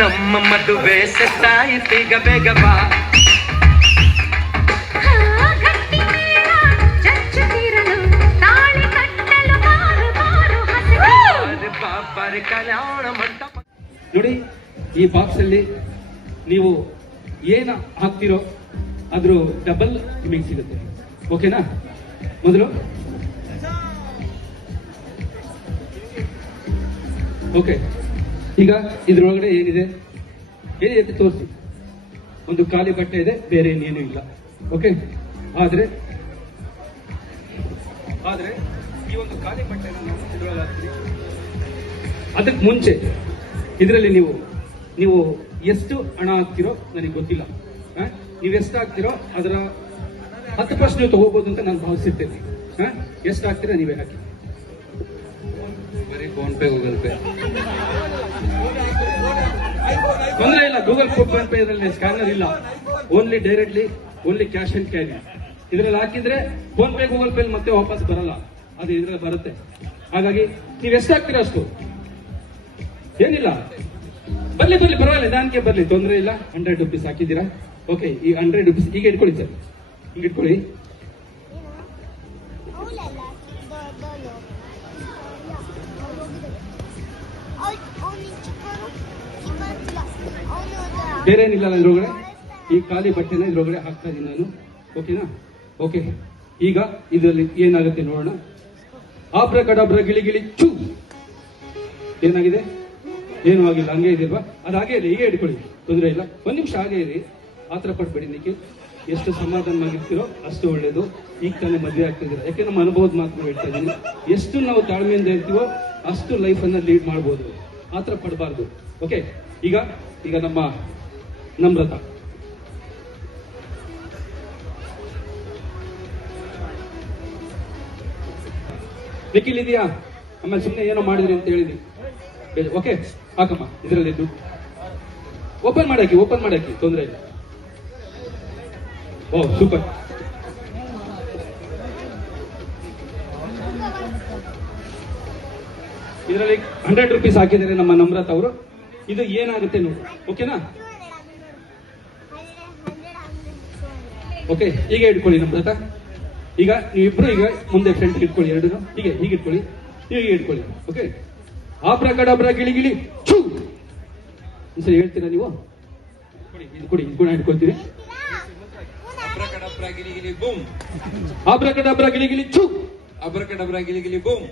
ನಮ್ಮ ಮದುವೆ ಸೆಟ್ಟಾಯಿತೀಗ ಬೇಗ ಬಾ. ನೋಡಿ, ಈ ಬಾಕ್ಸ್ ಅಲ್ಲಿ ನೀವು ಏನ ಹಾಕ್ತಿರೋ ಅದ್ರ ಡಬಲ್ ನಿಮಗೆ ಸಿಗುತ್ತೆ. ಓಕೆನಾ? ಮೊದಲು ಓಕೆ, ಈಗ ಇದ್ರೊಳಗಡೆ ಏನಿದೆ ಅಂತ ತೋರಿಸಿ. ಒಂದು ಖಾಲಿ ಬಟ್ಟೆ ಇದೆ, ಬೇರೆ ಇನ್ನೇನು ಇಲ್ಲ. ಓಕೆ, ಆದ್ರೆ ಈ ಒಂದು ಖಾಲಿ ಬಟ್ಟೆನ ನಾವು ಇದ್ರೊಳಗೆ ಹಾಕ್ತೀವಿ. ಅದಕ್ಕೆ ಮುಂಚೆ ಇದರಲ್ಲಿ ನೀವು ಎಷ್ಟು ಹಣ ಹಾಕ್ತಿರೋ ನನಗೆ ಗೊತ್ತಿಲ್ಲ. ನೀವು ಎಷ್ಟು ಹಾಕ್ತಿರೋ ಅದರ 10% ನೀವು ತಗೋಬಹುದು ಅಂತ ನಾನು ಭಾವಿಸಿರ್ತೇನೆ. ಎಷ್ಟು ಹಾಕ್ತೀರಾ ನೀವೇ ಹಾಕಿ. ಬರೀ ಫೋನ್ ಪೇ, ಗೂಗಲ್ ಪೇ ತೊಂದರೆ ಇಲ್ಲ. ಗೂಗಲ್ ಪೇ, ಫೋನ್ ಪೇ ಇದರಲ್ಲಿ ಸ್ಕ್ಯಾನರ್ ಇಲ್ಲ. Only directly, only cash and carry. ಇದರಲ್ಲಿ ಹಾಕಿದ್ರೆ ಫೋನ್ ಪೇ, ಗೂಗಲ್ ಪೇ ಮತ್ತೆ ವಾಪಸ್ ಬರಲ್ಲ, ಅದು ಇದ್ರಲ್ಲಿ ಬರುತ್ತೆ. ಹಾಗಾಗಿ ನೀವು ಎಷ್ಟು ಹಾಕ್ತೀರಾ ಅಷ್ಟು, ಏನಿಲ್ಲ, ಬರ್ಲಿ ಪರವಾಗಿಲ್ಲ, ನಿಧಾನಕ್ಕೆ ಬರ್ಲಿ, ತೊಂದರೆ ಇಲ್ಲ. 100 ರೂಪೀಸ್ ಹಾಕಿದ್ದೀರಾ. ಓಕೆ, ಈ 100 ರೂಪೀಸ್ ಈಗ ಇಟ್ಕೊಳ್ಳಿ ಸರ್, ಈಗ ಇಟ್ಕೊಳ್ಳಿ. ಬೇರೆ ಏನಿಲ್ಲ ಇದ್ರೊಳಗಡೆ. ಈ ಖಾಲಿ ಬಟ್ಟೆನ ಇದ್ರೊಳಗಡೆ ಹಾಕ್ತಾ ಇದೀನಿ ನಾನು. ಓಕೆನಾ? ಓಕೆ, ಈಗ ಇದರಲ್ಲಿ ಏನಾಗುತ್ತೆ ನೋಡೋಣ. ಆಬ್ರಕಡಾಬ್ರ ಗಿಳಿ ಚೂ. ಏನಾಗಿದೆ? ಏನೂ ಆಗಿಲ್ಲ, ಹಂಗೆ ಇದೆಯಲ್ವಾ? ಅದು ಹಾಗೆ ಇದೆ, ಹೀಗೆ ಇಟ್ಕೊಳ್ಳಿ, ತೊಂದರೆ ಇಲ್ಲ. 1 ನಿಮಿಷ ಹಾಗೆ ಇರಿ, ಆತರ ಪಡ್ಬೇಡಿ. ನಿಖಿಲ್, ಎಷ್ಟು ಸಮಾಧಾನವಾಗಿರ್ತೀರೋ ಅಷ್ಟು ಒಳ್ಳೇದು. ಈಗ ತಾನೇ ಮದುವೆ ಆಗ್ತಿದ್ದೀರಾ, ಯಾಕೆ ನಮ್ಮ ಅನುಭವದ ಮಾತು ಹೇಳ್ತಾ ಇದ್ದೀನಿ. ಎಷ್ಟು ನಾವು ತಾಳ್ಮೆಯಿಂದ ಇರ್ತೀವೋ ಅಷ್ಟು ಲೈಫನ್ನು ಲೀಡ್ ಮಾಡ್ಬೋದು. ಆತರ ಪಡಬಾರ್ದು. ಓಕೆ, ಈಗ ನಮ್ಮ ನಮ್ರತಾ, ನಿಖಿಲ್ ಇದೆಯಾ? ಆಮೇಲೆ ಸುಮ್ಮನೆ ಏನೋ ಮಾಡಿದ್ರಿ ಅಂತ ಹೇಳಿದ್ರಿ. ಓಕೆ, ಹಾಕಮ್ಮ, ಇದರಲ್ಲಿ ಓಪನ್ ಮಾಡಾಕಿ, ತೊಂದರೆ ಇಲ್ಲ. ಓ ಸೂಪರ್. ಇದರಲ್ಲಿ 100 ರೂಪೀಸ್ ಹಾಕಿದ್ದಾರೆ ನಮ್ಮ ನಮ್ರತ್ ಅವರು. ಇದು ಏನಾಗುತ್ತೆ ನೋಡಿ. ಓಕೆನಾ? ಓಕೆ, ಈಗ ಇಟ್ಕೊಳ್ಳಿ ನಮ್ರತ. ಈಗ ನೀವಿಬ್ರು ಈಗ ಮುಂದೆ ಫ್ರಂಟ್ ಇಟ್ಕೊಳ್ಳಿ, ಎರಡು ಹೀಗೆ ಇಟ್ಕೊಳ್ಳಿ, ಹೀಗೆ ಇಟ್ಕೊಳ್ಳಿ. ಓಕೆ, ಆಬ್ರಕಡಾಬ್ರ ಗಿಳಿ ಛೂ. ಸರಿ ಹೇಳ್ತೀರಾ ನೀವು? ಕೊಡಿ, ಇಟ್ಕೊಳ್ತೀರಿ. ಅಬ್ರಕಡಬ್ರ ಗಿಲಿ ಬೂಮ್, ಆಬ್ರಕಡಾಬ್ರ ಗಿಳಿ ಛೂ, ಅಬ್ರಕಡಬ್ರ ಗಿಲಿ ಬೂಮ್.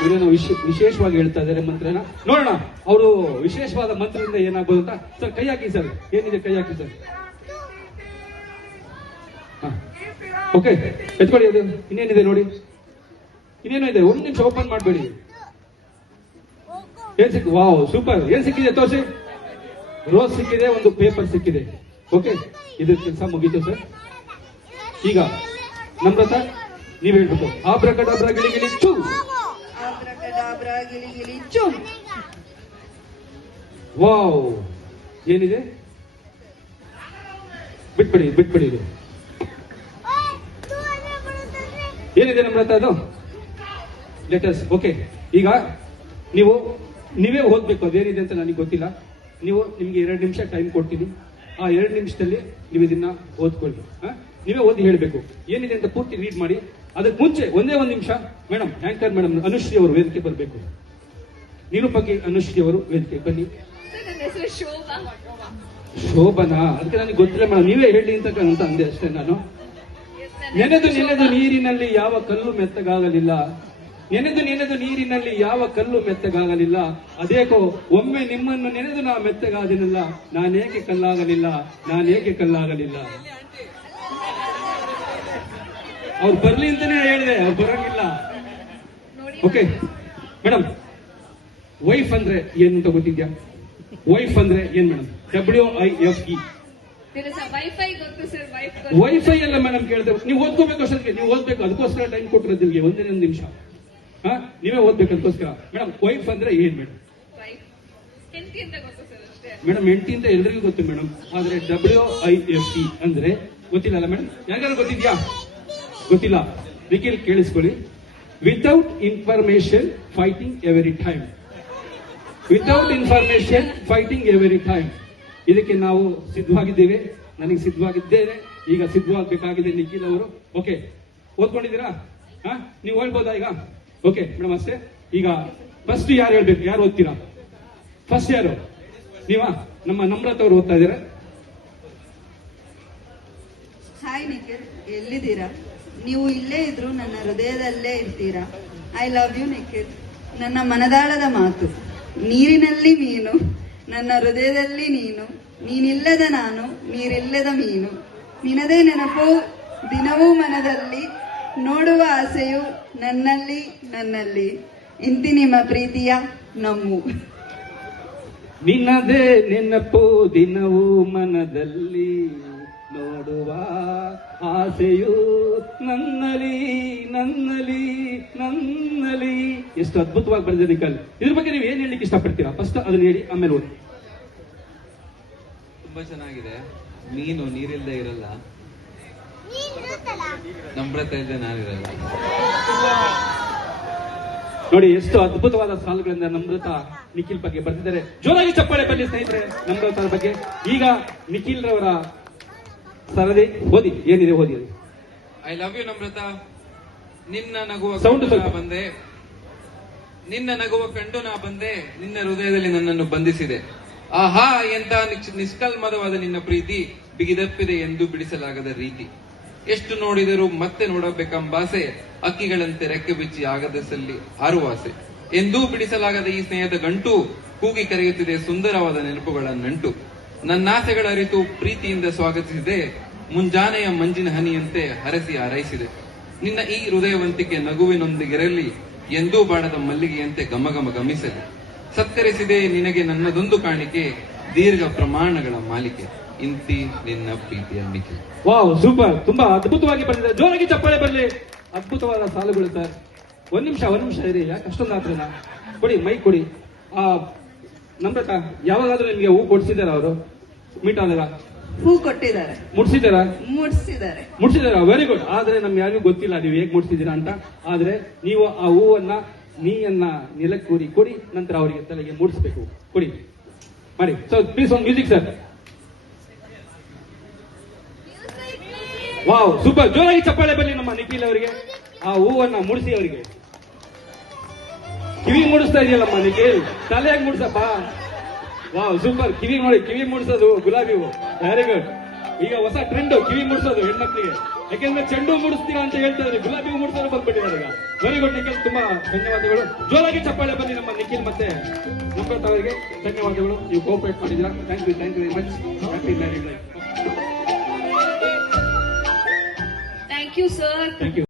ಇವರೇನೋ ವಿಶೇಷವಾಗಿ ಹೇಳ್ತಾ ಇದ್ದಾರೆ ಮಂತ್ರನ. ನೋಡೋಣ ಅವರು ವಿಶೇಷವಾದ ಮಂತ್ರದಿಂದ ಏನಾಗ್ಬೋದು ಅಂತ. ಸರ್ ಕೈ ಹಾಕಿ ಸರ್, ಏನಿದೆ ಕೈ ಹಾಕಿ ಸರ್. ಓಕೆ, ಎತ್ಕೊಳ್ಳಿ. ಅದು ಇನ್ನೇನಿದೆ ನೋಡಿ, ಇನ್ನೇನೋ ಇದೆ. 1 ನಿಮಿಷ ಓಪನ್ ಮಾಡಬೇಡಿ. ಏನ್ ಸಿಕ್ಕಿದೆ? Wow, super. ಏನ್ ಸಿಕ್ಕಿದೆ ತೋರಿಸಿ. ರೋಸ್ ಸಿಕ್ಕಿದೆ, ಒಂದು ಪೇಪರ್ ಸಿಕ್ಕಿದೆ. ಓಕೆ, ಇದ್ರ ಕೆಲಸ ಮುಗೀತು ಸರ್. ಈಗ ನಮ್ರತ ನೀವ್ ಹೇಳ್ಬೇಕು. ಆಬ್ರಕಡಾಬ್ರ ಗಿಳಿ ಚೂ, ಆಬ್ರಕಡಾಬ್ರ ಗಿಲಿ ಚೂ. ವಾವ್, ಏನಿದೆ? ಬಿಟ್ಬಿಡಿ ಇದು ಏನಿದೆ ನಮ್ರತ? ಅದು ಲೆಟರ್ಸ್. ಓಕೆ, ಈಗ ನೀವೇ ಓದ್ಬೇಕು. ಅದೇನಿದೆ ಅಂತ ನನಗೆ ಗೊತ್ತಿಲ್ಲ. ನಿಮ್ಗೆ 2 ನಿಮಿಷ ಟೈಮ್ ಕೊಡ್ತೀನಿ. ಆ 2 ನಿಮಿಷದಲ್ಲಿ ನೀವು ಇದನ್ನ ಓದ್ಕೊಳ್ಳಿ. ನೀವೇ ಓದಿ ಹೇಳಬೇಕು ಏನಿದೆ ಅಂತ ಪೂರ್ತಿ ರೀಡ್ ಮಾಡಿ. ಅದಕ್ಕೆ ಮುಂಚೆ ಒಂದೇ 1 ನಿಮಿಷ ಮೇಡಮ್, ಆಂಕರ್ ಮೇಡಮ್ ಅನುಶ್ರೀ ಅವರು ವೇದಿಕೆ ಬರಬೇಕು. ನಿರೂಪಕಿ ಅನುಶ್ರೀ ಅವರು ವೇದಿಕೆ ಬನ್ನಿ. ಶೋಭನಾ, ಅದಕ್ಕೆ ನನಗೆ ಗೊತ್ತಿಲ್ಲ ಮೇಡಮ್, ನೀವೇ ಹೇಳಿ ಅಂತ ಅಂದೆ ಅಷ್ಟೇ ನಾನು. ನೆನೆದು ನೀರಿನಲ್ಲಿ ಯಾವ ಕಲ್ಲು ಮೆತ್ತಗಾಗಲಿಲ್ಲ. ನೆನೆದು ನೀರಿನಲ್ಲಿ ಯಾವ ಕಲ್ಲು ಮೆತ್ತಗಾಗಲಿಲ್ಲ. ಅದೇಕೋ ಒಮ್ಮೆ ನಿಮ್ಮನ್ನು ನೆನೆದು ನಾ ಮೆತ್ತಗಾದನಿಲ್ಲ. ನಾನೇಕೆ ಕಲ್ಲಾಗಲಿಲ್ಲ. ಅವ್ರು ಬರ್ಲಿ ಅಂತಾನೆ ಹೇಳಿದೆ, ಅವ್ರು ಬರಂಗಿಲ್ಲ. ಓಕೆ ಮೇಡಮ್, ವೈಫ್ ಅಂದ್ರೆ ಏನು ಅಂತ ಗೊತ್ತಿದ್ಯಾ? ವೈಫ್ ಅಂದ್ರೆ ಏನ್ ಮೇಡಮ್? WIFE. ವೈಫೈ ಎಲ್ಲ ಮೇಡಮ್ ಕೇಳ್ತೇವೆ. ನೀವು ಓದ್ಕೋಬೇಕು ಅಷ್ಟೊತ್ತಿಗೆ, ನೀವು ಓದ್ಬೇಕು. ಅದಕ್ಕೋಸ್ಕರ ಟೈಮ್ ಕೊಟ್ಟಿರೋದು ನಿಮಗೆ 1 ನಿಮಿಷ. ನೀವೇ ಓದ್ಬೇಕು ಅದಕ್ಕೋಸ್ಕರ. ಮೇಡಮ್, ವೈಫ್ ಅಂದ್ರೆ ಏನ್ ಮೇಡಮ್? ಮೇಡಮ್, ಹೆಂಡತಿ ಅಂತ ಎಲ್ರಿಗೂ ಗೊತ್ತು ಮೇಡಮ್. ಆದ್ರೆ WIFE ಅಂದ್ರೆ ಗೊತ್ತಿಲ್ಲ ಮೇಡಮ್? ಯಾರು ಗೊತ್ತಿದ್ಯಾ? ಗೊತ್ತಿಲ್ಲ. ನಿಖಿಲ್ ಕೇಳಿಸ್ಕೊಳ್ಳಿ. Without information fighting every time. Without information fighting every time. ಇದಕ್ಕೆ ನಾವು ಸಿದ್ಧವಾಗಿದ್ದೇವೆ. ನನಗೆ ಸಿದ್ಧವಾಗಿದ್ದೇನೆ. ಈಗ ಸಿದ್ಧವಾಗಬೇಕಾಗಿದೆ ನಿಖಿಲ್ ಅವರು. ಓಕೆ, ಓದ್ಕೊಂಡಿದ್ದೀರಾ? ನೀವು ಹೇಳ್ಬೋದಾ ಈಗ? ಓಕೆ ಮೇಡಮ್, ಅಷ್ಟೇ. ಈಗ ಫಸ್ಟ್ ಯಾರು ಹೇಳ್ಬೇಕು? ಯಾರು ಓದ್ತೀರಾ? ಫಸ್ಟ್ ಯಾರು? ನೀವಾ? ನಮ್ಮ ನಮ್ರತ್ ಅವರು ಓದ್ತಾ ಇದ್ದೀರಾ. ಹಾಯ್ ನಿಖಿಲ್, ಎಲ್ಲಿದ್ದೀರಾ? ನೀವು ಇಲ್ಲೇ ಇದ್ರು ನನ್ನ ಹೃದಯದಲ್ಲೇ ಇರ್ತೀರಾ. I love you Nikhil. ನನ್ನ ಮನದಾಳದ ಮಾತು, ನೀರಿನಲ್ಲಿ ಮೀನು, ನನ್ನ ಹೃದಯದಲ್ಲಿ ನೀನು, ನೀನಿಲ್ಲದ ನಾನು, ನೀರಿಲ್ಲದ ಮೀನು, ನಿನದೇ ನೆನಪು ದಿನವೂ ಮನದಲ್ಲಿ, ನೋಡುವ ಆಸೆಯು ನನ್ನಲ್ಲಿ ಇಂತಿ ನಿಮ್ಮ ಪ್ರೀತಿಯ ನಮ್ಮು. ನಿನ್ನದೇ ನೆನಪು ದಿನವೂ ಮನದಲ್ಲಿ, ನೋಡುವ ಆಸೆಯು ನನ್ನಲ್ಲಿ. ಎಷ್ಟು ಅದ್ಭುತವಾಗಿ ಬರೆದಿದೆ ನಿಖಿಲ್. ಇದ್ರ ಬಗ್ಗೆ ನೀವು ಏನ್ ಹೇಳಲಿಕ್ಕೆ ಇಷ್ಟಪಡ್ತೀರಾ? ಫಸ್ಟ್ ಅದನ್ನ ಹೇಳಿ, ಆಮೇಲೆ ಓದಿ. ತುಂಬಾ ಚೆನ್ನಾಗಿದೆ. ಮೀನು ನೀರಿಲ್ದೆ ಇರಲ್ಲ, ನಮ್ರತೆ ಇಲ್ಲದೆ ನಾನಿರಲ್ಲ. ನೋಡಿ, ಎಷ್ಟು ಅದ್ಭುತವಾದ ಸಾಲುಗಳಿಂದ ನಮ್ರತಾ ನಿಖಿಲ್ ಬಗ್ಗೆ ಬರೆದಿದ್ದಾರೆ. ಜೋರಾಗಿ ಚಪ್ಪಾಳೆ ಬರಲಿ ಸ್ನೇಹಿತರೆ ನಮ್ರತಾ ಬಗ್ಗೆ. ಈಗ ನಿಖಿಲ್ ರವರ ಸರದಿ ಓದಿ, ಏನಿದೆ ಓದಿ. I love you Namrata. ನಿನ್ನ ನಗುವ Sound ಕಂಡು ಸ್ವಲ್ಪ. ನಾ ಬಂದೆ, ನಿನ್ನ ನಗುವ ಕಂಡು ನಾ ಬಂದೆ, ನಿನ್ನ ಹೃದಯದಲ್ಲಿ ನನ್ನನ್ನು ಬಂಧಿಸಿದೆ. ಆಹಾ, ಎಂತ ನಿಷ್ಕಲ್ಮದವಾದ ನಿನ್ನ ಪ್ರೀತಿ, ಬಿಗಿದಪ್ಪಿದೆ ಎಂದು ಬಿಡಿಸಲಾಗದ ರೀತಿ. ಎಷ್ಟು ನೋಡಿದರೂ ಮತ್ತೆ ನೋಡಬೇಕೆಂಬಾಸೆ, ಅಕ್ಕಿಗಳಂತೆ ರೆಕ್ಕೆ ಬಿಚ್ಚಿ ಆಗದಸಲ್ಲಿ ಹಾರುವಾಸೆ. ಎಂದೂ ಬಿಡಿಸಲಾಗದ ಈ ಸ್ನೇಹದ ಗಂಟು, ಕೂಗಿ ಕರೆಯುತ್ತಿದೆ ಸುಂದರವಾದ ನೆನಪುಗಳ ನಂಟು. ನನ್ನಾಸೆಗಳ ಅರಿತು ಪ್ರೀತಿಯಿಂದ ಸ್ವಾಗತಿಸಿದೆ, ಮುಂಜಾನೆಯ ಮಂಜಿನ ಹನಿಯಂತೆ ಹರಸಿ ಹಾರೈಸಿದೆ. ನಿನ್ನ ಈ ಹೃದಯವಂತಿಕೆ ನಗುವಿನೊಂದಿಗಿರಲಿ, ಎಂದೂ ಬಾಡದ ಮಲ್ಲಿಗೆಯಂತೆ ಘಮಘಮ ಗಮಿಸಲಿ. ಸತ್ಕರಿಸಿದೆ ನಿನಗೆ ನನ್ನದೊಂದು ಕಾಣಿಕೆ, ದೀರ್ಘ ಪ್ರಮಾಣಗಳ ಮಾಲಿಕೆ, ಇಂತಿ ನಿನ್ನ ಪ್ರೀತಿಯ ನಿಖಿಲ್. Wow, super. ತುಂಬಾ ಅದ್ಭುತವಾಗಿ ಬರೆದಿದ್ದಾರೆ. ಜೋರಾಗಿ ಚಪ್ಪಾಳೆ ಬರಲಿ. ಅದ್ಭುತವಾದ ಸಾಲುಗಳು ಸರ್. ಒಂದ್ ನಿಮಿಷ ಇರಿ. ಯಾಕೆ ಅಷ್ಟೊಂದು ಆತ್ರನ? ಕೊಡಿ, ಮೈಕ್ ಕೊಡಿ. ನಮ್ರತಾ, ಯಾವಾಗಾದ್ರೂ ನಿಮ್ಗೆ ಹೂ ಕೊಡ್ಸಿದಾರ ಅವರು ಮೀಟ್ ಆದಾಗ? ಹೂ ಕೊಟ್ಟಿದ್ದಾರೆ, ಮುಡ್ಸಿದಾರಾ? ಮುಡ್ಸಿದ್ದಾರೆ. Very good. ಆದ್ರೆ ನಮ್ಗೆ ಯಾರಿಗೂ ಗೊತ್ತಿಲ್ಲ ನೀವು ಹೇಗ್ ಮುಡ್ಸಿದ್ದೀರಾ ಅಂತ. ಆದ್ರೆ ನೀವು ಆ ಹೂವನ್ನ ನೀಯನ್ನ ನೆಲಕ್ಕೂರಿ ಕೊಡಿ, ನಂತರ ಅವರಿಗೆ ತಲೆಗೆ ಮೂಡಿಸ್ಬೇಕು. ಕೊಡಿ, ಮಾಡಿ. ಸೊ ಪ್ಲೀಸ್ ಒಂದು ಮ್ಯೂಸಿಕ್ ಸರ್. Wow, super. ಜೋರಾಗಿ ಚಪ್ಪಾಳೆ ಬರಲಿ ನಮ್ಮ ನಿಖಿಲ್ ಅವರಿಗೆ. ಆ ಹೂವನ್ನ ಮುಡಿಸಿ ಅವರಿಗೆ. ಕಿವಿ ಮೂಡಿಸ್ತಾ ಇದೆಯಲ್ಲಮ್ಮ ನಿಖಿಲ್, ತಲೆಯಾಗಿ ಮೂಡಿಸಪ್ಪ. Wow, super. ಕಿವಿ ನೋಡಿ, ಕಿವಿ ಮೂಡಿಸೋದು ಗುಲಾಬಿ ಹೂವು. Very good. ಈಗ ಹೊಸ ಟ್ರೆಂಡ್ ಕಿವಿ ಮೂಡಿಸೋದು ಹೆಣ್ಮಕ್ಳಿಗೆ. ಯಾಕೆಂದ್ರೆ ಚೆಂಡು ಮೂಡಿಸ್ತೀರಾ ಅಂತ ಹೇಳ್ತಾ ಇದ್ರಿ, ಗುಲಾಬಿ ಹೂ ಮೂಡಿಸೋರು ಬಂದ್ಬಿಟ್ಟಿದ್ದಾರೆ ಈಗ. ವೆರಿ ಗುಡ್ ನಿಖಿಲ್, ತುಂಬಾ ಧನ್ಯವಾದಗಳು. ಜೋರಾಗಿ ಚಪ್ಪಾಳೆ ಬನ್ನಿ ನಮ್ಮ ನಿಖಿಲ್ ಮತ್ತೆ ನಮ್ರತಾ ಅವರಿಗೆ. ಧನ್ಯವಾದಗಳು, ನೀವು ಕೋಆಪರೇಟ್ ಮಾಡಿದ್ದೀರಾ. Thank you very much. Happy married life. Thank you, sir. Thank you.